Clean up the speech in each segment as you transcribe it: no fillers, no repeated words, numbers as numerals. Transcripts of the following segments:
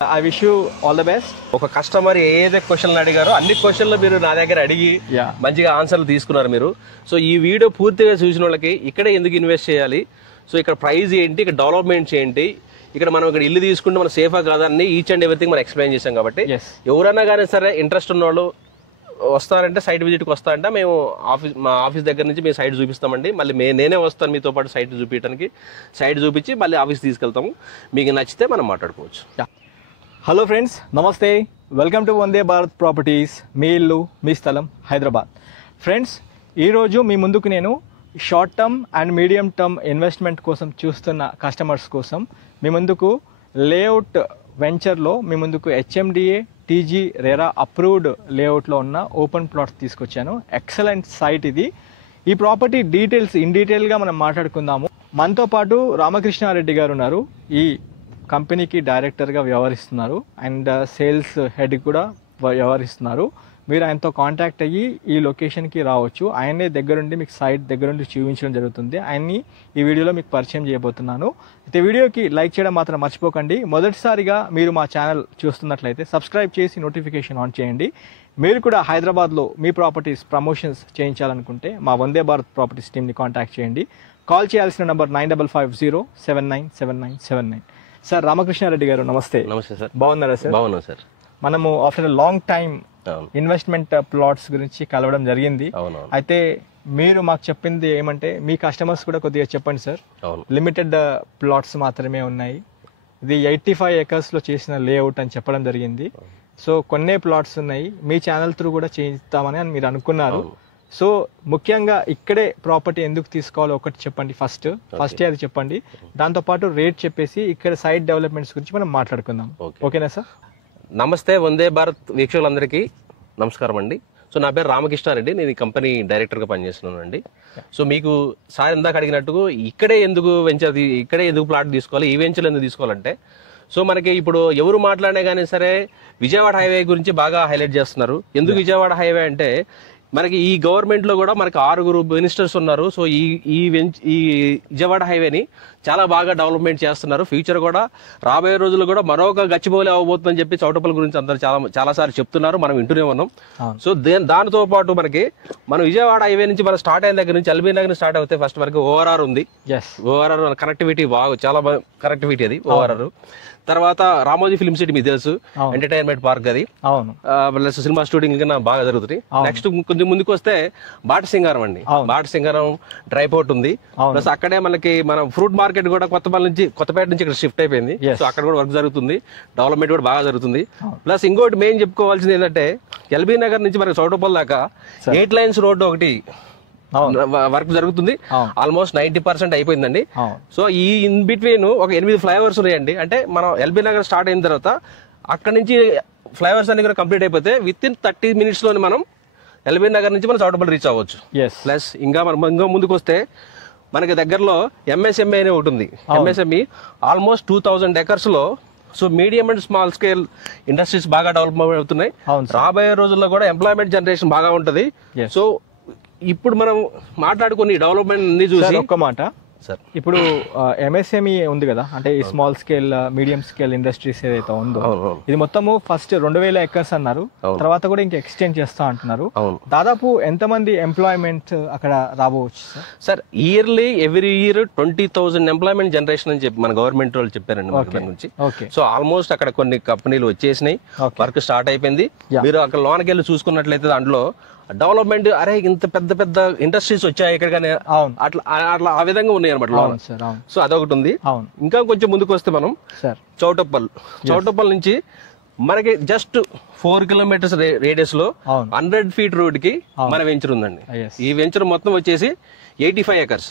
I wish you all the best. ఒక customer ఏదైతే క్వశ్చన్లు అడిగారో అన్ని క్వశ్చన్లు మీరు నా దగ్గర అడిగి మంచిగా ఆన్సర్లు తీసుకున్నారు మీరు. సో ఈ వీడియో పూర్తిగా చూసిన వాళ్ళకి ఇక్కడ ఎందుకు ఇన్వెస్ట్ చేయాలి, సో ఇక్కడ ప్రైస్ ఏంటి, ఇక్కడ డెవలప్మెంట్స్ ఏంటి, ఇక్కడ మనం ఇక్కడ ఇల్లు తీసుకుంటే మనం సేఫా కాదని ఈచ్ అండ్ ఎవ్రీథింగ్ మనం ఎక్స్ప్లెయిన్ చేసాం. కాబట్టి ఎవరైనా కానీ సరే ఇంట్రెస్ట్ ఉన్న వాళ్ళు వస్తారంటే సైట్ విజిట్కి వస్తారంటే మేము మా ఆఫీస్ దగ్గర నుంచి మేము సైట్ చూపిస్తామండి. మళ్ళీ నేనే వస్తాను మీతో పాటు సైట్ చూపించడానికి. సైట్ చూపించి మళ్ళీ ఆఫీస్ తీసుకెళ్తాము. మీకు నచ్చితే మనం మాట్లాడుకోవచ్చు. హలో ఫ్రెండ్స్, నమస్తే. Welcome to Vande Bharat properties. మీ ఇల్లు మీ స్థలం హైదరాబాద్. ఫ్రెండ్స్, ఈరోజు మీ ముందుకు నేను short term and medium term investment కోసం చూస్తున్న కస్టమర్స్ కోసం మీ ముందుకు లేఅవుట్ వెంచర్లో మీ ముందుకు హెచ్ఎండిఏ టీజీ రెరా అప్రూవ్డ్ లేఅవుట్లో ఉన్న ఓపెన్ ప్లాట్స్ తీసుకొచ్చాను. ఎక్సలెంట్ సైట్ ఇది. ఈ ప్రాపర్టీ డీటెయిల్స్ ఇన్ డీటెయిల్గా మనం మాట్లాడుకుందాము. మనతో పాటు రామకృష్ణారెడ్డి గారు ఉన్నారు. ఈ కంపెనీకి డైరెక్టర్గా వ్యవహరిస్తున్నారు అండ్ సేల్స్ హెడ్ కూడా వ్యవహరిస్తున్నారు. మీరు ఆయనతో కాంటాక్ట్ అయ్యి ఈ లొకేషన్కి రావచ్చు. ఆయనే దగ్గరుండి మీకు సైట్ దగ్గరుండి చూపించడం జరుగుతుంది. ఆయన్ని ఈ వీడియోలో మీకు పరిచయం చేయబోతున్నాను. అయితే వీడియోకి లైక్ చేయడం మాత్రం మర్చిపోకండి. మొదటిసారిగా మీరు మా ఛానల్ చూస్తున్నట్లయితే సబ్స్క్రైబ్ చేసి నోటిఫికేషన్ ఆన్ చేయండి. మీరు కూడా హైదరాబాద్లో మీ ప్రాపర్టీస్ ప్రమోషన్స్ చేయించాలనుకుంటే మా వందే భారత్ ప్రాపర్టీస్ టీమ్ని కాంటాక్ట్ చేయండి. కాల్ చేయాల్సిన నంబర్ 9550797979. సార్, రామకృష్ణారెడ్డి గారు నమస్తే. నమస్తే సార్. బాగున్నారా సార్? బాగున్నాం సార్. మనము after long time investment plots గురించి కలవడం జరిగింది. అయితే మీరు మాకు చెప్పింది ఏమంటే మీ కస్టమర్స్ కూడా కొద్దిగా చెప్పండి సార్. లిమిటెడ్ ప్లాట్స్ మాత్రమే ఉన్నాయి. ఇది 85 acres లో చేసిన లేఅవుట్ అని చెప్పడం జరిగింది. సో కొన్నే ప్లాట్స్ ఉన్నాయి. మీ ఛానల్ త్రూ కూడా చేయిస్తామని మీరు అనుకున్నారు. సో ముఖ్యంగా ఇక్కడే ప్రాపర్టీ ఎందుకు తీసుకోవాలో ఒకటి చెప్పండి. ఫస్ట్ అది చెప్పండి. దాంతోపాటు రేట్ చెప్పేసి ఇక్కడ సైట్ డెవలప్మెంట్స్ గురించి మనం మాట్లాడుకుందాం. ఓకేనా సార్? నమస్తే వందే భారత్ వీక్షకులందరికీ నమస్కారం అండి. సో నా పేరు రామకృష్ణారెడ్డి. నేను ఈ కంపెనీ డైరెక్టర్గా పనిచేస్తున్నాను అండి. సో మీకు సార్ ఇందాక అడిగినట్టు ఇక్కడే ఎందుకు ప్లాట్ తీసుకోవాలి, ఈ వెంచర్లు ఎందుకు తీసుకోవాలంటే, సో మనకి ఇప్పుడు ఎవరు మాట్లాడే కానీ సరే విజయవాడ హైవే గురించి బాగా హైలైట్ చేస్తున్నారు. ఎందుకు విజయవాడ హైవే అంటే మనకి ఈ గవర్నమెంట్ లో కూడా మనకి 6 మినిస్టర్స్ ఉన్నారు. సో ఈ విజయవాడ హైవేని చాలా బాగా డెవలప్మెంట్ చేస్తున్నారు. ఫ్యూచర్ కూడా రాబోయే రోజుల్లో కూడా మరొక గచ్చిబౌలి అవ్వబోతుందని చెప్పి చౌటపల్లి గురించి అందరూ చాలా సార్లు చెప్తున్నారు. మనం వింటూనే ఉన్నాం. సో దానితో పాటు మనకి మనం విజయవాడ హైవే నుంచి మనం స్టార్ట్ అయిన దగ్గర నుంచి ఎల్బీ నగర్ స్టార్ట్ అవుతే ఫస్ట్ వరకు ఓఆర్ఆర్ ఉంది. ఓఆర్ఆర్ కనెక్టివిటీ చాలా కనెక్టివిటీ అది ఓఆర్ఆర్. తర్వాత రామోజీ ఫిల్మ్ సిటీ మీకు తెలుసు, ఎంటర్టైన్మెంట్ పార్క్ అది. ప్లస్ సినిమా షూటింగ్ బాగా జరుగుతుంది. నెక్స్ట్ కొంచెం ముందుకు వస్తే బాటసింగారం అండి. బాటసింగారం డ్రై పోర్ట్ ఉంది. ప్లస్ అక్కడే మనకి మనం ఫ్రూట్ మార్కెట్ కూడా కొత్తపేట నుంచి ఇక్కడ షిఫ్ట్ అయిపోయింది. సో అక్కడ కూడా వర్క్ జరుగుతుంది. డెవలప్మెంట్ కూడా బాగా జరుగుతుంది. ప్లస్ ఇంకోటి మెయిన్ చెప్పుకోవాల్సింది ఏంటంటే ఎల్బీ నగర్ నుంచి మనకి చౌటపల్లి దాకా 8 lanes రోడ్డు ఒకటి వర్క్ జరుగుతుంది. ఆల్మోస్ట్ 90% అయిపోయిందండి. సో ఈ ఇన్ బిట్వీన్ ఒక 8 ఫ్లైఓవర్స్ ఉన్నాయండి. అంటే మనం ఎల్బీ నగర్ స్టార్ట్ అయిన తర్వాత అక్కడ నుంచి ఫ్లైఓవర్స్ అన్ని కూడా కంప్లీట్ అయిపోతే విత్ ఇన్ 30 minutes లోనే మనం ఎల్బీ నగర్ నుంచి మనం చౌటపల్లి రీచ్ అవ్వచ్చు. ప్లస్ ఇంకా ముందుకు వస్తే మనకి దగ్గరలో ఎంఎస్ఎంఈ అనే ఒకటి ఉంది. ఎంఎస్ఎంఈ ఆల్మోస్ట్ 2000 acres లో so medium and small scale industries బాగా డెవలప్మెంట్ అవుతున్నాయి. రాబోయే రోజుల్లో కూడా ఎంప్లాయ్మెంట్ జనరేషన్ బాగా ఉంటది. సో ఇప్పుడు మనం మాట్లాడుకుని డెవలప్మెంట్ అన్ని చూసి ఒక్క మాట సార్, ఇప్పుడు ఎంఎస్ఎంఈ ఉంది కదా, అంటే ఈ small scale medium scale industries ఏదైతే ఉందో ఇది మొత్తము ఫస్ట్ 2000 acres అన్నారు. తర్వాత కూడా ఇంకా ఎక్స్టెండ్ చేస్తా అంటున్నారు. దాదాపు ఎంతమంది ఎంప్లాయ్మెంట్ అక్కడ రాబోవచ్చు sir? Every year 20,000 employment generation అని చెప్పి మన గవర్నమెంట్ వాళ్ళు చెప్పారండి మన దగ్గర నుంచి. సో ఆల్మోస్ట్ అక్కడ కొన్ని కంపెనీలు వచ్చేసినాయి, వర్క్ స్టార్ట్ అయిపోయింది. మీరు అక్కడ లోనకి వెళ్ళి చూసుకున్నట్లయితే దాంట్లో డెవలప్మెంట్ అరే ఇంత పెద్ద ఇండస్ట్రీస్ వచ్చాయి ఇక్కడ, అట్లా ఆ విధంగా ఉన్నాయి అనమాట. సో అదొకటి ఉంది. ఇంకా కొంచెం ముందుకు వస్తే మనం చౌటపల్లి నుంచి మనకి జస్ట్ 4 kilometers రేడియస్ లో 100 feet రోడ్ కి మన వెంచర్ ఉందండి. ఈ వెంచర్ మొత్తం వచ్చేసి 85 acres.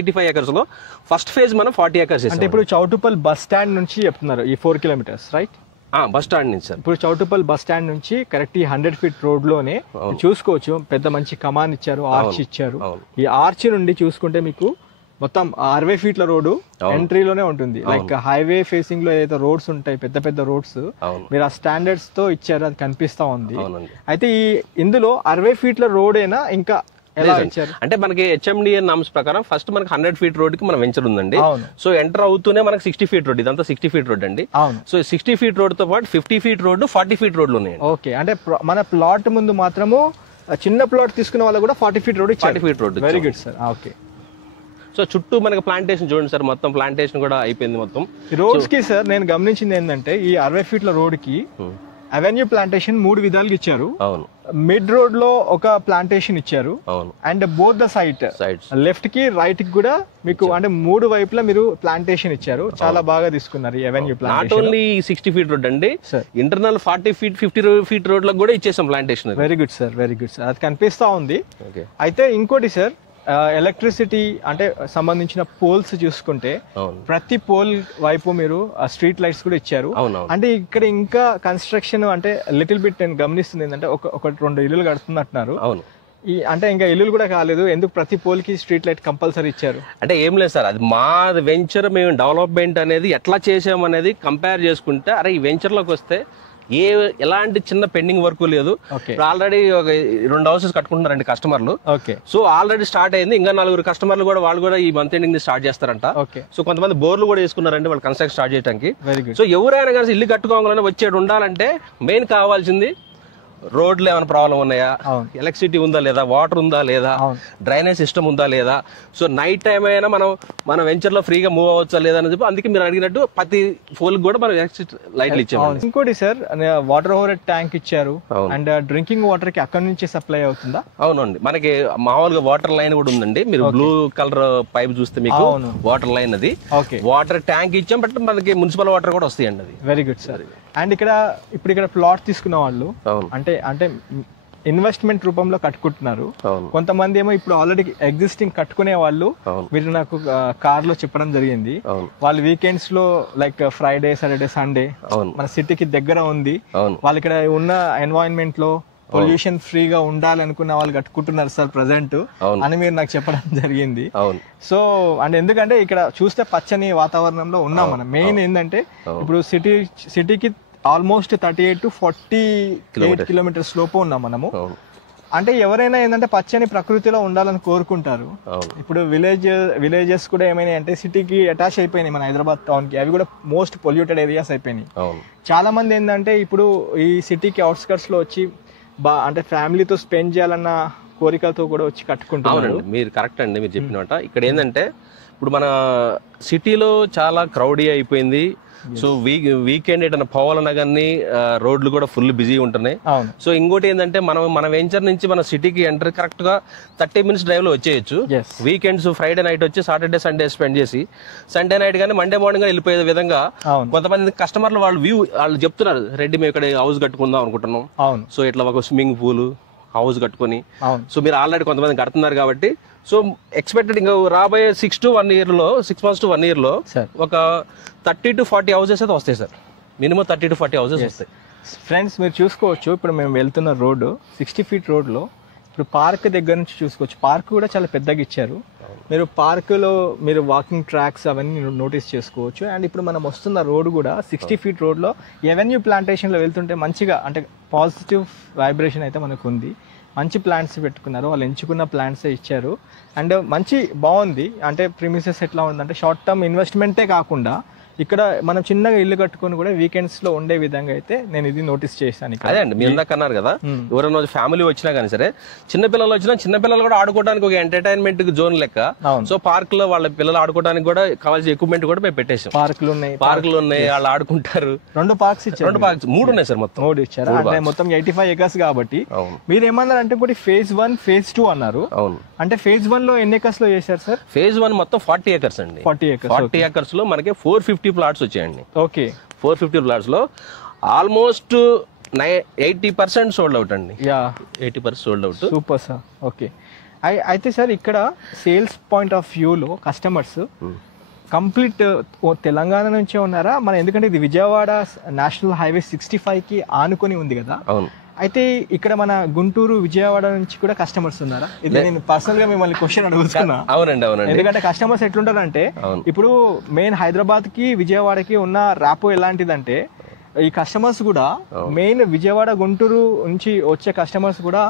85 acres లో ఫస్ట్ ఫేజ్ మనం 40 acres. అంటే ఇప్పుడు చౌటుపల్లి బస్ స్టాండ్ నుంచి చెప్తున్నారు ఈ 4 kilometers, రైట్? బస్ స్టాండ్ నుంచి సార్. ఇప్పుడు చౌటుపల్లి బస్ స్టాండ్ నుంచి కరెక్ట్ ఈ 100 feet రోడ్ లోనే చూసుకోవచ్చు. పెద్ద మంచి కమాన్ ఇచ్చారు, ఆర్చ్ ఇచ్చారు. ఈ ఆర్చ్ నుండి చూసుకుంటే మీకు మొత్తం 60 feet రోడ్డు ఎంట్రీలోనే ఉంటుంది. లైక్ హైవే ఫేసింగ్ లో ఏదైతే రోడ్స్ ఉంటాయి, పెద్ద రోడ్స్ మీరు ఆ స్టాండర్డ్స్ తో ఇచ్చారు, అది కనిపిస్తా ఉంది. అయితే ఇందులో 60 feet రోడ్ అయినా ఇంకా ఎలా ఇచ్చారు? అంటే మనకి హెచ్ఎండిఏ నామ్స్ ప్రకారం ఫస్ట్ మనకి 100 feet రోడ్ కి మన వెంచర్ ఉందండి. సో ఎంటర్ అవుతూనే మనకి 60 feet రోడ్, ఇదంతా 60 feet రోడ్ అండి. సో 60 feet రోడ్ తో పాటు 50 feet రోడ్, 40 feet రోడ్లు ఉన్నాయి. ఓకే, అంటే మన ప్లాట్ ముందు మాత్రము చిన్న ప్లాట్ తీసుకున్న వాళ్ళు కూడా 40 feet road, 40 feet road. Very good sir. Okay, so చుట్టూ మనకి ప్లాంటేషన్ చూడండి సార్, మొత్తం ప్లాంటేషన్ కూడా అయిపోయింది మొత్తం. రోడ్స్ కి సార్ నేను గమనించింది ఏంటంటే ఈ 60 feet రోడ్ కి అవెన్యూ ప్లాంటేషన్ 3 విధాలుగా ఇచ్చారు. అవును, మిడ్ రోడ్ లో ఒక ప్లాంటేషన్ ఇచ్చారు. అవును, and both the sides left కి రైట్ కి కూడా మీకు అంటే 3 వైపులా మీరు ప్లాంటేషన్ ఇచ్చారు. చాలా బాగా తీసుకున్నారు ఈ avenue plantation. Not only 60 feet road అండి, ఇంటర్నల్ 40 feet 50 feet రోడ్ లకు కూడా ఇచ్చేసాం plantation. Very good sir, very good sir, అది కనిపిస్తా ఉంది. అయితే ఇంకోటి సార్, ఎలక్ట్రిసిటీ అంటే సంబంధించిన పోల్స్ చూసుకుంటే ప్రతి పోల్ వైపు మీరు స్ట్రీట్ లైట్స్ కూడా ఇచ్చారు. అంటే ఇక్కడ ఇంకా కన్స్ట్రక్షన్ అంటే లిటిల్ బిట్ నేను గమనిస్తుంది ఏంటంటే ఒక 2 ఇల్లులు కడుతున్నట్టున్నారు. అవును, ఈ అంటే ఇంకా ఇల్లులు కూడా కాలేదు, ఎందుకు ప్రతి పోల్ కి స్ట్రీట్ లైట్ కంపల్సరీ ఇచ్చారు? అంటే ఏం లేదు సార్, అది మా వెంచర్ మేము డెవలప్మెంట్ అనేది ఎట్లా చేసామనేది కంపేర్ చేసుకుంటే, అరే ఈ వెంచర్ లోకి వస్తే ఎలాంటి చిన్న పెండింగ్ వర్క్ లేదు. ఆల్రెడీ ఒక 2 houses కట్టుకుంటున్నారండి కస్టమర్లు. సో ఆల్రెడీ స్టార్ట్ అయింది, ఇంకా 4 కస్టమర్లు కూడా వాళ్ళు కూడా ఈ మంత్ ఎండింగ్ స్టార్ట్ చేస్తారంట. సో కొంతమంది బోర్లు కూడా వేసుకున్నారండి వాళ్ళు కన్స్ట్రక్షన్ స్టార్ట్ చేయడానికి. సో ఎవరైనా కానీ ఇల్లు కట్టుకోవాలని వచ్చేది ఉండాలంటే మెయిన్ కావాల్సింది రోడ్లు ఏమైనా ప్రాబ్లం ఉన్నాయా, ఎలక్ట్రిసిటీ ఉందా లేదా, వాటర్ ఉందా లేదా, డ్రైనేజ్ సిస్టమ్ ఉందా లేదా, సో నైట్ టైం అయినా మన వెంచర్ లో ఫ్రీగా మూవ్ అవ్వచ్చా లేదా అని చెప్పి, అందుకే మీరు అడిగినట్టు ప్రతి ఫోల్ కూడా మనం ఎలక్ట్రిసిటీ లైట్లు ఇచ్చాము. ఇంకోటి సార్, వాటర్ ఓవర్ ట్యాంక్ ఇచ్చారు. అండ్ డ్రింకింగ్ వాటర్ కి అక్కడ నుంచి సప్లై అవుతుందా? అవునండి, మనకి మామూలుగా వాటర్ లైన్ కూడా ఉందండి. మీరు బ్లూ కలర్ పైప్ చూస్తే మీకు వాటర్ లైన్ అది. వాటర్ ట్యాంక్ ఇచ్చాం, బట్ మనకి మున్సిపల్ వాటర్ కూడా వస్తాయండి అది. Very good sir. అండ్ ఇక్కడ ప్లాట్ తీసుకున్న వాళ్ళు అంటే ఇన్వెస్ట్మెంట్ రూపంలో కట్టుకుంటున్నారు. కొంతమంది ఏమో ఇప్పుడు ఆల్రెడీ ఎగ్జిస్టింగ్ కట్టుకునే వాళ్ళు, మీరు నాకు కార్ లో చెప్పడం జరిగింది, వాళ్ళు వీకెండ్స్ లో లైక్ ఫ్రైడే, సాటర్డే, సండే మన సిటీకి దగ్గర ఉంది, వాళ్ళు ఇక్కడ ఉన్న ఎన్వైరన్మెంట్ లో పొల్యూషన్ ఫ్రీగా ఉండాలనుకున్న వాళ్ళు కట్టుకుంటున్నారు సార్ ప్రెసెంట్ అని మీరు నాకు చెప్పడం జరిగింది. సో అంటే ఎందుకంటే ఇక్కడ చూస్తే పచ్చని వాతావరణంలో ఉన్నాం మనం. మెయిన్ ఏంటంటే ఇప్పుడు సిటీకి ఆల్మోస్ట్ 38 to 48 kilometers లోపు ఉన్నాం మనము. అంటే ఎవరైనా ఏంటంటే పచ్చని ప్రకృతిలో ఉండాలని కోరుకుంటారు. ఇప్పుడు విలేజెస్ కూడా ఏమైనా అంటే సిటీకి అటాచ్ అయిపోయినాయి మన హైదరాబాద్ టౌన్ కి, అవి కూడా మోస్ట్ పొల్యూటెడ్ ఏరియాస్ అయిపోయినాయి. చాలా మంది ఏంటంటే ఇప్పుడు ఈ సిటీకి అవుట్స్కర్ట్స్ లో వచ్చి అంటే ఫ్యామిలీతో స్పెండ్ చేయాలన్న కోరికలతో కూడా వచ్చి కట్టుకుంటున్నారు. మీరు కరెక్ట్ అండి, మీరు చెప్పినమాట. ఇక్కడ ఏంటంటే ఇప్పుడు మన సిటీలో చాలా క్రౌడీ అయిపోయింది. సో వీకెండ్ ఏదైనా పోవాలన్నా కానీ రోడ్లు కూడా ఫుల్ బిజీ ఉంటున్నాయి. సో ఇంకోటి ఏంటంటే మన వెంచర్ నుంచి మన సిటీకి ఎంటర్ కరెక్ట్ గా 30 minutes డ్రైవ్ లో వచ్చేయచ్చు. వీకెండ్స్ ఫ్రైడే నైట్ వచ్చి సాటర్డే సండే స్పెండ్ చేసి సండే నైట్ కానీ మండే మార్నింగ్ గా వెళ్ళిపోయే విధంగా కొంతమంది కస్టమర్లు వాళ్ళు చెప్తున్నారు, రెడ్డి మేము ఇక్కడ హౌస్ కట్టుకుందాం అనుకుంటున్నాం. సో ఇట్లా ఒక స్విమ్మింగ్ పూల్ హౌస్ కట్టుకుని, సో మీరు ఆల్రెడీ కొంతమంది కడుతున్నారు కాబట్టి సో ఎక్స్పెక్టెడ్ ఇంకా రాబోయే 6 months to 1 year లో ఒక 30 to 40 houses అయితే వస్తాయి సార్. మినిమం 30 to 40 houses వస్తాయి. ఫ్రెండ్స్ మీరు చూసుకోవచ్చు, ఇప్పుడు మేము వెళ్తున్న రోడ్డు 60 feet రోడ్లో ఇప్పుడు పార్క్ దగ్గర నుంచి చూసుకోవచ్చు. పార్క్ కూడా చాలా పెద్దగా ఇచ్చారు. మీరు పార్కులో మీరు వాకింగ్ ట్రాక్స్ అవన్నీ నోటీస్ చేసుకోవచ్చు. అండ్ ఇప్పుడు మనం వస్తున్న రోడ్ కూడా 60 feet రోడ్లో ఎవెన్యూ ప్లాంటేషన్లో వెళ్తుంటే మంచిగా అంటే పాజిటివ్ వైబ్రేషన్ అయితే మనకు ఉంది. మంచి ప్లాంట్స్ పెట్టుకున్నారు, వాళ్ళు ఎంచుకున్న ప్లాంట్సే ఇచ్చారు. అండ్ మంచి బాగుంది. అంటే ప్రిమిసెస్ ఎట్లా ఉందంటే షార్ట్ టర్మ్ ఇన్వెస్ట్మెంటే కాకుండా ఇక్కడ మనం చిన్నగా ఇల్లు కట్టుకొని కూడా వీకెండ్స్ లో ఉండే విధంగా అయితే నేను ఇది నోటీస్ చేశాను. అదే అండి, మీరు ఇందాక అన్నారు కదా, ఎవరైనా ఫ్యామిలీ వచ్చినా కానీ సరే, చిన్నపిల్లలు వచ్చినా చిన్నపిల్లలు కూడా ఆడుకోవడానికి ఒక ఎంటర్టైన్మెంట్ జోన్ లెక్క. సో పార్క్ లో వాళ్ళ పిల్లలు ఆడుకోవడానికి కూడా కావాల్సిన ఎక్విప్మెంట్ కూడా మేము పెట్టేసాం. పార్కులు ఉన్నాయి, వాళ్ళు ఆడుకుంటారు. 2 parks ఇచ్చారు. 2 parks 3 ఉన్నాయి సార్, మొత్తం 3 ఇచ్చారు. అంటే మొత్తం 85 acres కాబట్టి మీరు ఏమన్నారు అంటే ఇంకోటి phase 1 phase 2 అన్నారు. అంటే phase 1 లో ఎన్ని acres లో చేశారు సార్? phase 1 మొత్తం 40 acres అండి. 40 acres లో మనకి 450 plots వచ్చాయండి. 450 plots లో ఆల్మోస్ట్ 80% సోల్డ్ అవుట్ అండి. 80% sold out. Super sir. Okay, అయితే సార్ ఇక్కడ సేల్స్ పాయింట్ ఆఫ్ వ్యూలో కస్టమర్స్ కంప్లీట్ తెలంగాణ నుంచే ఉన్నారా? మన ఎందుకంటే ఇది విజయవాడ నేషనల్ హైవే 65 కి ఆనుకొని ఉంది కదా. అవును. అయితే ఇక్కడ మన గుంటూరు విజయవాడ నుంచి కూడా కస్టమర్స్ ఉన్నారా? ఇది నేను పర్సనల్ గా మిమ్మల్ని క్వశ్చన్ అడుగుతున్నా. అవునండి. ఎందుకంటే కస్టమర్స్ ఎట్లుంటారంటే ఇప్పుడు మెయిన్ హైదరాబాద్ కి విజయవాడకి ఉన్న ర్యాపో ఎలాంటిదంటే ఈ కస్టమర్స్ కూడా మెయిన్ విజయవాడ గుంటూరు నుంచి వచ్చే కస్టమర్స్ కూడా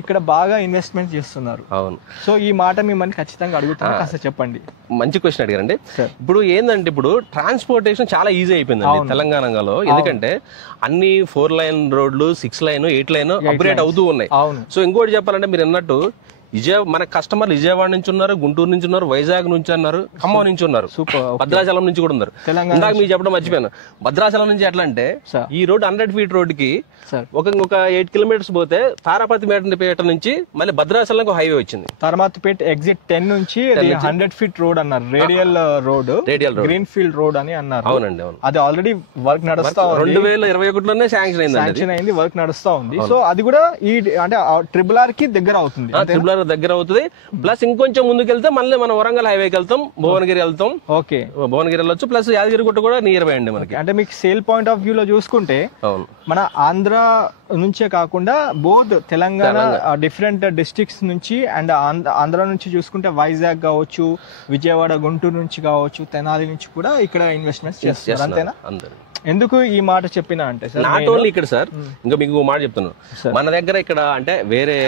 ఇక్కడ బాగా ఇన్వెస్ట్మెంట్ చేస్తున్నారు. అవును. సో ఈ మాట మిమ్మల్ని ఖచ్చితంగా అడుగుతాను, కాస్త చెప్పండి. మంచి క్వశ్చన్ అడిగారండి. ఇప్పుడు ఏంటంటే ఇప్పుడు ట్రాన్స్పోర్టేషన్ చాలా ఈజీ అయిపోయిందండి తెలంగాణలో. ఎందుకంటే అన్ని 4 లైన్ రోడ్లు, 6 లైన్, 8 లైన్ అప్గ్రేడ్ అవుతూ ఉన్నాయి. సో ఇంకోటి చెప్పాలంటే మీరు అన్నట్టు మన కస్టమర్లు విజయవాడ నుంచి ఉన్నారు, గుంటూరు నుంచి ఉన్నారు, వైజాగ్ నుంచి ఉన్నారు, ఖమ్మం నుంచి ఉన్నారు, భద్రాచలం నుంచి కూడా ఉన్నారు. ఇందాక మీకు చెప్పడం మర్చిపోయాను, భద్రాచలం నుంచి ఎట్లా అంటే ఈ రోడ్ 100 feet రోడ్ కి ఒక 8 kilometers పోతే తారాపతిపేట నుంచి మళ్ళీ భద్రాచలం హైవే వచ్చింది. తారాపతిపేట ఎగ్జిట్ 10 నుంచి 100 feet రోడ్ అన్నారు, radial road, green field road అని అన్నారు. అవునండి, అవును. అది ఆల్రెడీ వర్క్ నడుస్తా ఉంది, 2021లోనే శాంక్షన్ అయింది, వర్క్ నడుస్తా ఉంది. సో అది కూడా ఈ అంటే ట్రిపుల్ ఆర్ కి దగ్గర అవుతుంది, ట్రిపుల్ ఆర్ దగ్గర అవుతుంది. ప్లస్ ఇంకొంచెం ముందుకెళ్తే మళ్ళీ మనం వరంగల్ హైవేకి వెళ్తాం, భువనగిరి వెళ్తాం. ఓకే, భువనగిరి వెళ్ళొచ్చు. ప్లస్ యాదగిరిగుట్ట కూడా నియర్ బై అండి మనకి. అంటే మీకు సేల్ పాయింట్ ఆఫ్ వ్యూ లో చూసుకుంటే మన ఆంధ్ర నుంచే కాకుండా బోత్ తెలంగాణ డిఫరెంట్ డిస్ట్రిక్ట్స్ నుంచి అండ్ ఆంధ్ర నుంచి చూసుకుంటే వైజాగ్ కావచ్చు, విజయవాడ గుంటూరు నుంచి కావచ్చు, తెనాలి నుంచి కూడా ఇక్కడ ఇన్వెస్ట్మెంట్స్ చేస్తారు. అంతేనా? ఎందుకు ఈ మాట చెప్పినా అంటే సార్, నాట్ ఓన్లీ ఇక్కడ సార్, ఇంకా మీకు మాట చెప్తున్నాను, మన దగ్గర ఇక్కడ అంటే వేరే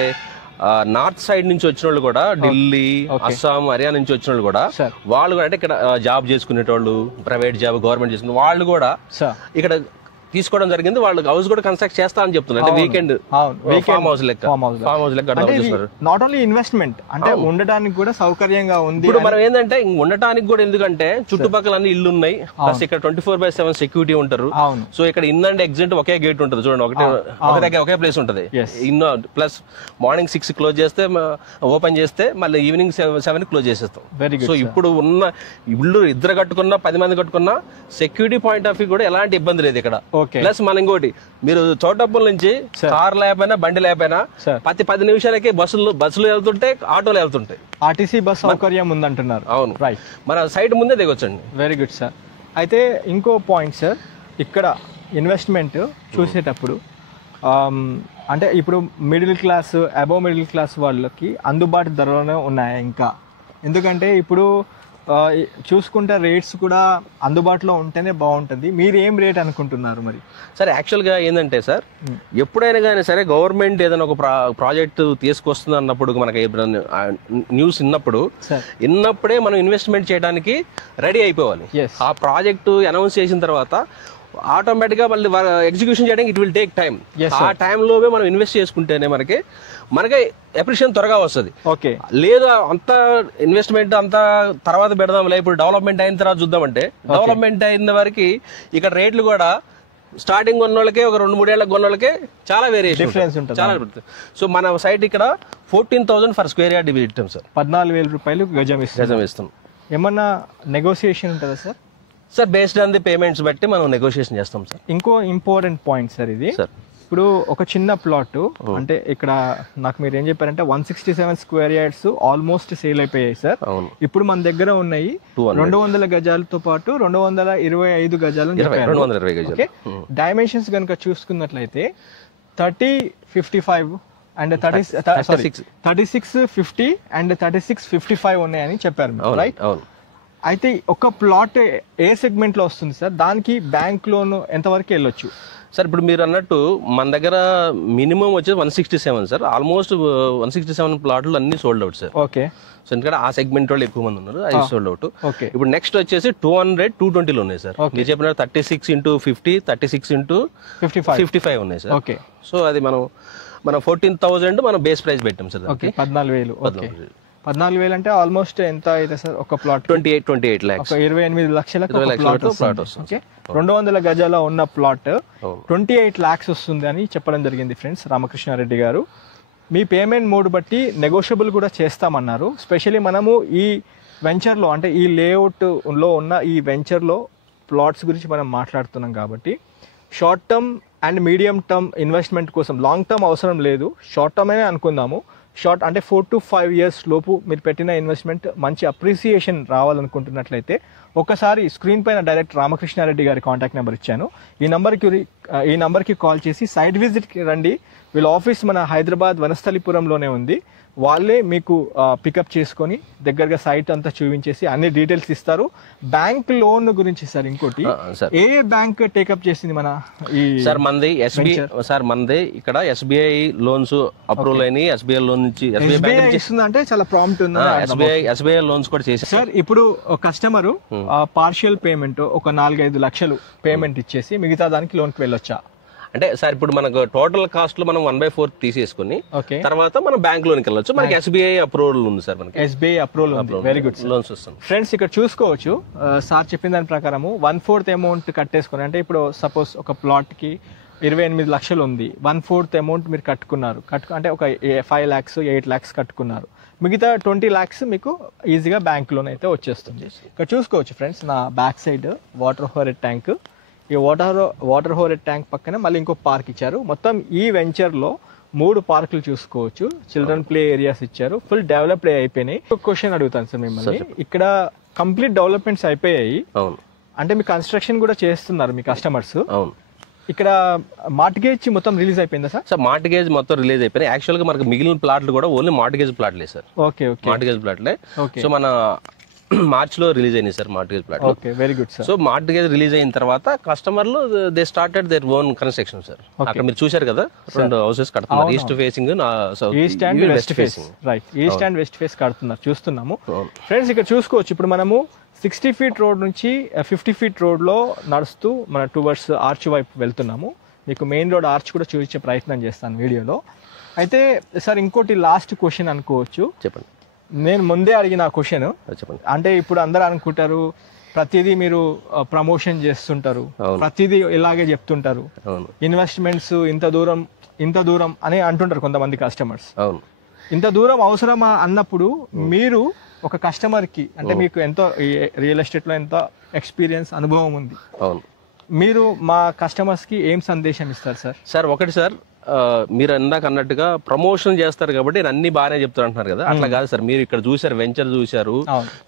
నార్త్ సైడ్ నుంచి వచ్చిన వాళ్ళు కూడా, ఢిల్లీ, అస్సాం, హర్యానా నుంచి వచ్చిన వాళ్ళు కూడా, వాళ్ళు కూడా అంటే ఇక్కడ జాబ్ చేసుకునేటోళ్ళు, ప్రైవేట్ జాబ్, గవర్నమెంట్ చేసుకునే వాళ్ళు కూడా ఇక్కడ తీసుకోవడం జరిగింది. వాళ్ళు హౌస్ కూడా కన్స్ట్రక్ట్ చేస్తా అని చెప్తున్నారు. అంటే వీకెండ్ ఫామ్ హౌస్ లెక్క, నాట్ ఓన్లీ ఇన్వెస్ట్మెంట్ అంటే ఉండడానికి కూడా సౌకర్యంగా ఉంది. ఇప్పుడు మనం ఏంటంటే ఉండటానికి కూడా, ఎందుకంటే చుట్టుపక్కల అన్ని ఇల్లు ఉన్నాయి, ప్లస్ ఇక్కడ 24/7 సెక్యూరిటీ ఉంటారు. సో ఇక్కడ in and exit okay gate ఉంటుంది చూడండి, ఒక దగ్గర ఒకే ప్లేస్ ఉంటుంది. ఇన్ ప్లస్ మార్నింగ్ 6 క్లోజ్ చేస్తే, ఓపెన్ చేస్తే మళ్ళీ ఈవినింగ్ 7 క్లోజ్ చేసేస్తాం. సో ఇప్పుడు ఉన్న ఇల్లు ఇద్దరు కట్టుకున్నా 10 మంది కట్టుకున్నా సెక్యూరిటీ పాయింట్ ఆఫ్ వ్యూ కూడా ఎలాంటి ఇబ్బంది లేదు ఇక్కడ. ప్లస్ మన ఇంకోటి, మీరు చోటప్పల నుంచి కార్ లేకపోయినా బండి లేకపోయినా ప్రతి 10 నిమిషాలకి బస్సులు వెళ్తుంటే, ఆటోలు వెళ్తుంటాయి. ఆర్టీసీ బస్ సౌకర్యం ఉందంటున్నారు. అవును, రైట్. మన సైట్ ముందే దిగొచ్చండి. Very good sir. అయితే ఇంకో పాయింట్ సార్, ఇక్కడ ఇన్వెస్ట్మెంట్ చూసేటప్పుడు అంటే ఇప్పుడు middle class, above middle class వాళ్ళకి అందుబాటు ధరలోనే ఉన్నాయా ఇంకా? ఎందుకంటే ఇప్పుడు చూసుకుంటే రేట్స్ కూడా అందుబాటులో ఉంటేనే బాగుంటుంది. మీరు ఏం రేట్ అనుకుంటున్నారు మరి? సరే, యాక్చువల్గా ఏంటంటే సార్, ఎప్పుడైనా కానీ సరే గవర్నమెంట్ ఏదైనా ఒక ప్రాజెక్ట్ తీసుకొస్తుంది అన్నప్పుడు, మనకి న్యూస్ విన్నప్పుడే మనం ఇన్వెస్ట్మెంట్ చేయడానికి రెడీ అయిపోవాలి. ఆ ప్రాజెక్టు అనౌన్స్ చేసిన తర్వాత ఆటోమేటిక్గా మళ్ళీ ఎగ్జిక్యూషన్ చేయడానికి ఇట్ విల్ టేక్ టైం. ఆ టైంలోనే మనం ఇన్వెస్ట్ చేసుకుంటేనే మనకి అప్రిషియేషన్ త్వరగా వస్తుంది. ఓకే, లేదు అంత ఇన్వెస్ట్మెంట్ అంతా తర్వాత పెడదాంలే, ఇప్పుడు డెవలప్మెంట్ అయిన తర్వాత చూద్దామంటే, డెవలప్మెంట్ అయిన వరకు ఇక్కడ రేట్లు కూడా స్టార్టింగ్ కొన్న వాళ్ళకే, ఒక 2-3 ఏళ్ళకి కొన్న వాళ్ళకే చాలా వేరియేషన్ ఉంటుంది, చాలా. సో మన సైట్ ఇక్కడ 14,000 ఫర్ స్క్వేర్ యార్డ్ ఇస్తాం సార్. 14,000 రూపాయలు గజం ఇస్తాం. ఏమన్నా నెగోసియేషన్ ఉంటుందా sir? Sir, based on the payments బట్టి మనం నెగోషియేషన్ చేస్తాం సార్. ఇంకో ఇంపార్టెంట్ పాయింట్ సార్ ఇది. ఇప్పుడు ఒక చిన్న ప్లాట్ అంటే ఇక్కడ నాకు మీరు ఏం చెప్పారంటే 167 స్క్వేర్ యార్డ్స్ ఆల్మోస్ట్ సేల్ అయిపోయాయి సార్. ఇప్పుడు మన దగ్గర ఉన్నాయి 200 గజాలతో పాటు 225 గజాలు. డైమెన్షన్స్ కనుక చూసుకున్నట్లయితే 30-55 అండ్ 36-50 అండ్ 36-55 ఉన్నాయని చెప్పారు, రైట్? అయితే ఒక ప్లాట్ ఏ సెగ్మెంట్ లో వస్తుంది సార్? దానికి బ్యాంక్ లోన్ ఎంతవరకు వెళ్ళొచ్చు సార్? ఇప్పుడు మీరు అన్నట్టు మన దగ్గర మినిమం వచ్చేసి 167 సార్. ఆల్మోస్ట్ 167 ప్లాట్లు అన్ని sold out sir. Okay. So ఎందుకంటే ఆ సెగ్మెంట్ వాళ్ళు ఎక్కువ మంది ఉన్నారు, అది సోల్డ్ అవుట్. ఇప్పుడు నెక్స్ట్ వచ్చేసి 200-220 ఉన్నాయి సార్. మీరు చెప్పిన 36x50, 36x55 ఉన్నాయి సార్. ఓకే. సో అది మనం 14,000 మనం బేస్ ప్రైస్ పెట్టాం సార్. 14,000. 14,000 అంటే ఆల్మోస్ట్ ఎంత అయితే సార్ ఒక ప్లాట్? 28 lakhs. 28 లక్షలకు ప్లాట్ వస్తుంది. 200 గజాల ఉన్న ప్లాట్ 28 lakhs వస్తుంది అని చెప్పడం జరిగింది ఫ్రెండ్స్ రామకృష్ణారెడ్డి గారు. మీ పేమెంట్ మోడ్ బట్టి నెగోషియబుల్ కూడా చేస్తామన్నారు. స్పెషల్లీ మనము ఈ వెంచర్లో అంటే ఈ లేఅవుట్లో ఉన్న ఈ వెంచర్లో ప్లాట్స్ గురించి మనం మాట్లాడుతున్నాం కాబట్టి short term and medium term investment కోసం, లాంగ్ టర్మ్ అవసరం లేదు, షార్ట్ టర్మ్ అనే అనుకుందాము. షార్ట్ అంటే 4 to 5 years లోపు మీరు పెట్టిన ఇన్వెస్ట్మెంట్ మంచి అప్రిసియేషన్ రావాలనుకుంటున్నట్లయితే ఒకసారి స్క్రీన్ పైన డైరెక్ట్ రామకృష్ణారెడ్డి గారి కాంటాక్ట్ నెంబర్ ఇచ్చాను. ఈ నెంబర్కి ఈ నంబర్కి కాల్ చేసి సైట్ విజిట్కి రండి. వీళ్ళ ఆఫీస్ మన హైదరాబాద్ వనస్థలిపురంలోనే ఉంది. వాళ్ళే మీకు పికప్ చేసుకొని దగ్గరగా సైట్ అంతా చూపించేసి అన్ని డీటెయిల్స్ ఇస్తారు. బ్యాంక్ లోన్ గురించి సార్ ఇంకోటి, ఏ బ్యాంక్ టేకప్ చేసింది మన ఈ సార్? మనది ఎస్బీఐ సార్. మనది ఇక్కడ ఎస్బీఐ లోన్స్ అప్రూవల్ అయినాయి. ఎస్బీఐ లోన్ నుంచి ఎస్బీఐ ఇస్తుంది అంటే చాలా ప్రాంప్ట్ ఉంది. ఎస్బీఐ లోన్స్ కూడా చేసి సార్ ఇప్పుడు కస్టమర్ పార్షియల్ పేమెంట్ ఒక 4-5 లక్షలు పేమెంట్ ఇచ్చేసి మిగతా దానికి లోన్కి వెళ్ళొచ్చా? అంటే సార్ ఇప్పుడు మనకు టోటల్ కాస్ట్ లో మనం 1/4 తీసేసుకుని తర్వాత మనం బ్యాంక్ లోన్కి వెళ్ళొచ్చు. మనకి ఎస్బీఐ అప్రూవల్ ఉంది సార్. మనకి ఎస్బీఐ అప్రూవల్ ఉంది. Very good. లోన్స్ వస్తుంది. ఫ్రెండ్స్ ఇక్కడ చూసుకోవచ్చు, సార్ చెప్పిన దాని ప్రకారము 1/4 అమౌంట్ కట్టేసుకుని, అంటే ఇప్పుడు సపోజ్ ఒక ప్లాట్ కి 28 లక్షలు ఉంది, 1/4 అమౌంట్ మీరు కట్టుకున్నారు. అంటే ఒక 5 lakhs 8 lakhs కట్టుకున్నారు. మిగతా 20 lakhs మీకు ఈజీగా బ్యాంక్ లోన్ అయితే వచ్చేస్తుంది. ఇక్కడ చూసుకోవచ్చు ఫ్రెండ్స్, నా బ్యాక్ సైడ్ వాటర్ హోరెడ్ ట్యాంక్. ఈ వాటర్ హోరెడ్ ట్యాంక్ పక్కన మళ్ళీ ఇంకో పార్క్ ఇచ్చారు. మొత్తం ఈ వెంచర్లో 3 పార్కులు చూసుకోవచ్చు. చిల్డ్రన్ ప్లే ఏరియాస్ ఇచ్చారు. ఫుల్ డెవలప్డ్ అయిపోయినాయి. ఒక క్వశ్చన్ అడుగుతాను సార్ మిమ్మల్ని. ఇక్కడ కంప్లీట్ డెవలప్మెంట్స్ అయిపోయాయి అంటే మీ కన్స్ట్రక్షన్ కూడా చేస్తున్నారు మీ కస్టమర్స్. ఇక్కడ మార్ట్గేజ్ మొత్తం రిలీజ్ అయిపోయిందా సార్? సార్ మార్ట్గేజ్ మొత్తం రిలీజ్ అయిపోయింది. యాక్చువల్ గా మనకి మిగిలిన ప్లాట్లు కూడా ఓన్లీ మార్ట్గేజ్ ప్లాట్లే సార్. ఓకే ఓకే, మార్ట్గేజ్ ప్లాట్లే. సో మన మార్చ్ లో రిలీజ్ అయినాయి sir mortgage plot. Okay, very good sir. So mortgage release అయిన తర్వాత కస్టమర్లు they started their own construction sir. అక్కడ మీరు చూశారు కదా, 2 houses కడుతున్నారు. East facing, east and west facing. Right, east and west face కడుతున్నారు, చూస్తున్నాము. ఫ్రెండ్స్ ఇక్కడ చూసుకోవచ్చు, ఇప్పుడు మనము 60 feet రోడ్ నుంచి 50 feet రోడ్లో నడుస్తూ మన టువర్డ్స్ ఆర్చ్ వైపు వెళ్తున్నాము. మీకు మెయిన్ రోడ్ ఆర్చ్ కూడా చూపించే ప్రయత్నం చేస్తాను వీడియోలో. అయితే సార్ ఇంకోటి లాస్ట్ క్వశ్చన్ అనుకోవచ్చు. చెప్పండి. నేను ముందే అడిగిన క్వశ్చన్, చెప్పండి. అంటే ఇప్పుడు అందరూ అనుకుంటారు ప్రతిదీ మీరు ప్రమోషన్ చేస్తుంటారు, ప్రతిదీ ఇలాగే చెప్తుంటారు, ఇన్వెస్ట్మెంట్స్ ఇంత దూరం అని అంటుంటారు కొంతమంది కస్టమర్స్. ఇంత దూరం అవసరమా అన్నప్పుడు మీరు ఒక కస్టమర్కి, అంటే మీకు ఎంతో రియల్ ఎస్టేట్లో ఎంతో ఎక్స్పీరియన్స్ అనుభవం ఉంది, మీరు మా కస్టమర్స్కి ఏం సందేశం ఇస్తారు సార్? సార్ ఒకటి సార్, మీరు ఇందాక అన్నట్టుగా ప్రమోషన్ చేస్తారు కాబట్టి అన్ని బాగానే చెప్తారు అంటున్నారు కదా, అట్లా కాదు సార్. మీరు ఇక్కడ చూసారు, వెంచర్ చూశారు,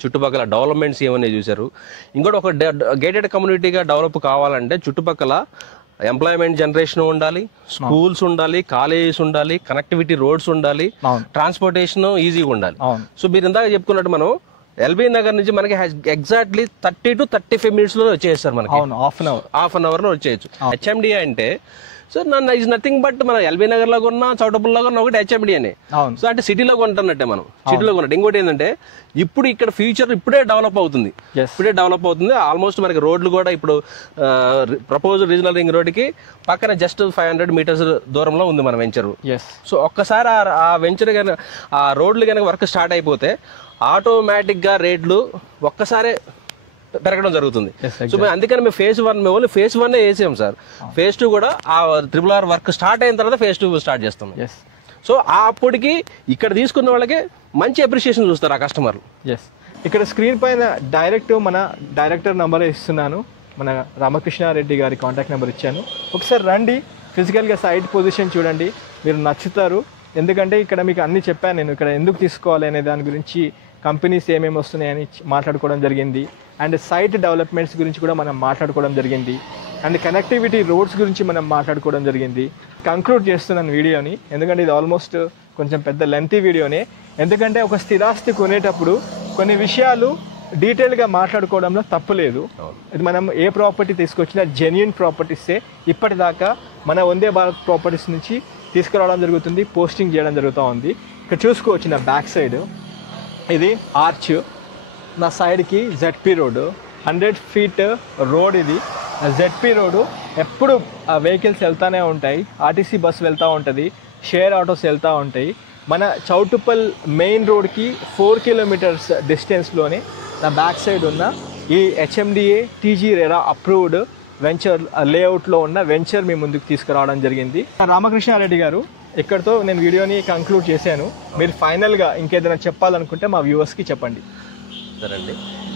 చుట్టుపక్కల డెవలప్మెంట్స్ ఏమన్నా చూశారు. ఇంకోటి ఒక గేటెడ్ కమ్యూనిటీగా డెవలప్ కావాలంటే చుట్టుపక్కల ఎంప్లాయ్మెంట్ జనరేషన్ ఉండాలి, స్కూల్స్ ఉండాలి, కాలేజెస్ ఉండాలి, కనెక్టివిటీ రోడ్స్ ఉండాలి, ట్రాన్స్పోర్టేషన్ ఈజీగా ఉండాలి. సో మీరు ఇందాక చెప్పుకున్నట్టు మనం ఎల్బీ నగర్ నుంచి మనకి ఎగ్జాక్ట్లీ 30 to 35 minutes లో వచ్చేయచ్చు సార్. మనకి హాఫ్ అన్ అవర్ లో వచ్చేయచ్చు. హెచ్ఎండి అంటే సో నన్ను ఈజ్ నథింగ్ బట్ మన ఎల్బీ నగర్ లో కొన్నా, చౌటపుల్లో కొన్నా ఒకటి హెచ్ఎండి అనే. సో అంటే సిటీలో కొంటున్నట్టే మనం, సిటీలో కొన్నట్టు. ఇంకోటి ఏంటంటే ఇప్పుడు ఇక్కడ ఫ్యూచర్ ఇప్పుడే డెవలప్ అవుతుంది. ఆల్మోస్ట్ మనకి రోడ్లు కూడా ఇప్పుడు ప్రపోజ్ రీజనల్ రింగ్ రోడ్ కి పక్కన జస్ట్ 500 meters దూరంలో ఉంది మన వెంచర్. సో ఒక్కసారి ఆ వెంచర్ కనుక, ఆ రోడ్లు కనుక వర్క్ స్టార్ట్ అయిపోతే ఆటోమేటిక్ గా రేట్లు ఒక్కసారే పెరగడం జరుగుతుంది. సో మేము అందుకని మేము మేము ఓన్లీ phase 1 వేసాం సార్. phase 2 కూడా ఆ RRR వర్క్ స్టార్ట్ అయిన తర్వాత phase 2 స్టార్ట్ చేస్తాం. సో అప్పటికి ఇక్కడ తీసుకున్న వాళ్ళకి మంచి అప్రిషియేషన్ చూస్తారు ఆ కస్టమర్లు. ఇక్కడ స్క్రీన్ పైన మన డైరెక్టర్ నెంబర్ ఇస్తున్నాను, మన రామకృష్ణారెడ్డి గారి కాంటాక్ట్ నెంబర్ ఇచ్చాను. ఒకసారి రండి, ఫిజికల్గా సైట్ పొజిషన్ చూడండి, మీరు నచ్చుతారు. ఎందుకంటే ఇక్కడ మీకు అన్ని చెప్పాను నేను, ఇక్కడ ఎందుకు తీసుకోవాలి అనే దాని గురించి, కంపెనీస్ ఏమేమి వస్తున్నాయని మాట్లాడుకోవడం జరిగింది, అండ్ సైట్ డెవలప్మెంట్స్ గురించి కూడా మనం మాట్లాడుకోవడం జరిగింది, అండ్ కనెక్టివిటీ రోడ్స్ గురించి మనం మాట్లాడుకోవడం జరిగింది. కంక్లూడ్ చేస్తున్నాను వీడియోని, ఎందుకంటే ఇది ఆల్మోస్ట్ కొంచెం పెద్ద లెంతీ వీడియోనే. ఎందుకంటే ఒక స్థిరాస్తి కొనేటప్పుడు కొన్ని విషయాలు డీటెయిల్గా మాట్లాడుకోవడంలో తప్పులేదు. ఇది మనం ఏ ప్రాపర్టీ తీసుకొచ్చినా జెన్యూన్ ప్రాపర్టీసే ఇప్పటిదాకా మన వందే భారత్ ప్రాపర్టీస్ నుంచి తీసుకురావడం జరుగుతుంది, పోస్టింగ్ చేయడం జరుగుతూ ఉంది. ఇక్కడ చూసుకోవచ్చు నా బ్యాక్ సైడ్ ఇది ఆర్చ్, నా సైడ్కి ZP రోడ్, 100 feet రోడ్. ఇది ZP రోడ్ ఎప్పుడు వెహికల్స్ వెళ్తూనే ఉంటాయి, ఆర్టీసీ బస్సు వెళ్తూ ఉంటుంది, షేర్ ఆటోస్ వెళ్తూ ఉంటాయి. మన చౌటుప్పల్ మెయిన్ రోడ్కి 4 kilometers డిస్టెన్స్లోనే నా బ్యాక్ సైడ్ ఉన్న ఈ HMDA TG RERA approved venture లేఅవుట్లో ఉన్న వెంచర్ మీ ముందుకు తీసుకురావడం జరిగింది. రామకృష్ణారెడ్డి గారు, ఇక్కడితో నేను వీడియోని కంక్లూడ్ చేశాను. మీరు ఫైనల్గా ఇంకేదైనా చెప్పాలనుకుంటే మా వ్యూవర్స్కి చెప్పండి. సరే అండి,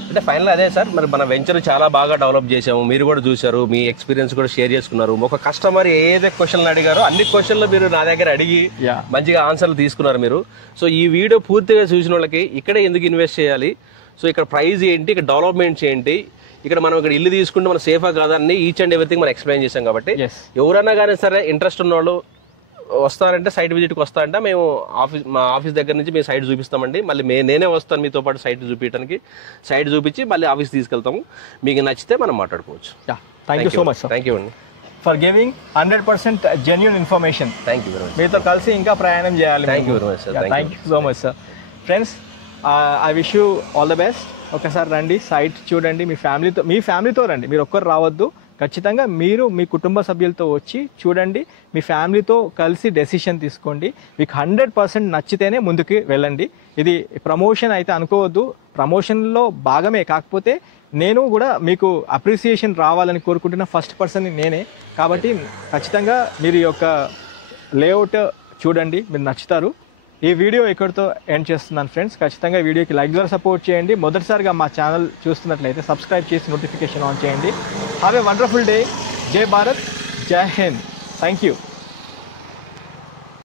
అంటే ఫైనల్ అదే సార్, మరి మన వెంచర్ చాలా బాగా డెవలప్ చేసాము, మీరు కూడా చూసారు, మీ ఎక్స్పీరియన్స్ కూడా షేర్ చేసుకున్నారు. ఒక కస్టమర్ ఏదైతే క్వశ్చన్లు అడిగారో అన్ని క్వశ్చన్లు మీరు నా దగ్గర అడిగి మంచిగా ఆన్సర్లు తీసుకున్నారు మీరు. సో ఈ వీడియో పూర్తిగా చూసిన వాళ్ళకి ఇక్కడే ఎందుకు ఇన్వెస్ట్ చేయాలి, సో ఇక్కడ ప్రైస్ ఏంటి, ఇక్కడ డెవలప్మెంట్స్ ఏంటి, ఇక్కడ మనం ఇక్కడ ఇల్లు తీసుకుంటే మనం సేఫా కాదా అని ఈచ్ అండ్ ఎవ్రీథింగ్ మనం ఎక్స్ప్లెయిన్ చేసాం. కాబట్టి ఎవరైనా కానీ సరే ఇంట్రెస్ట్ ఉన్న వాళ్ళు వస్తారంటే, సైట్ విజిట్కి వస్తారంటే మేము మా ఆఫీస్ దగ్గర నుంచి మేము సైట్ చూపిస్తామండి. మళ్ళీ నేనే వస్తాను మీతో పాటు సైట్ చూపించడానికి. సైట్ చూపించి మళ్ళీ ఆఫీస్ తీసుకెళ్తాము. మీకు నచ్చితే మనం మాట్లాడుకోవచ్చు. Thank you so much. Thank you అండి for giving 100% genuine information. Thank you very much. మీతో కలిసి ఇంకా ప్రయాణం చేయాలి. Thank you very much sir. Thank you so much sir. Friends, I wish you all the best. ఒకసారి రండి, site చూడండి, మీ ఫ్యామిలీతో రండి, మీరు ఒక్కరు రావద్దు. ఖచ్చితంగా మీరు మీ కుటుంబ సభ్యులతో వచ్చి చూడండి, మీ ఫ్యామిలీతో కలిసి డెసిషన్ తీసుకోండి. మీకు 100% నచ్చితేనే ముందుకు వెళ్ళండి. ఇది ప్రమోషన్ అయితే అనుకోవద్దు, ప్రమోషన్లో భాగమే. కాకపోతే నేను కూడా మీకు అప్రిసియేషన్ రావాలని కోరుకుంటున్న ఫస్ట్ పర్సన్ నేనే. కాబట్టి ఖచ్చితంగా మీరు ఈ యొక్క లేఅవుట్ చూడండి, మీరు నచ్చుతారు. ఈ వీడియో ఇక్కడితో ఎండ్ చేస్తున్నాను ఫ్రెండ్స్. ఖచ్చితంగా వీడియోకి లైక్ ద్వారా సపోర్ట్ చేయండి. మొదటిసారిగా మా ఛానల్ చూస్తున్నట్లయితే సబ్స్క్రైబ్ చేసి నోటిఫికేషన్ ఆన్ చేయండి. Have a wonderful day. జై భారత్, జై హింద్. Thank you.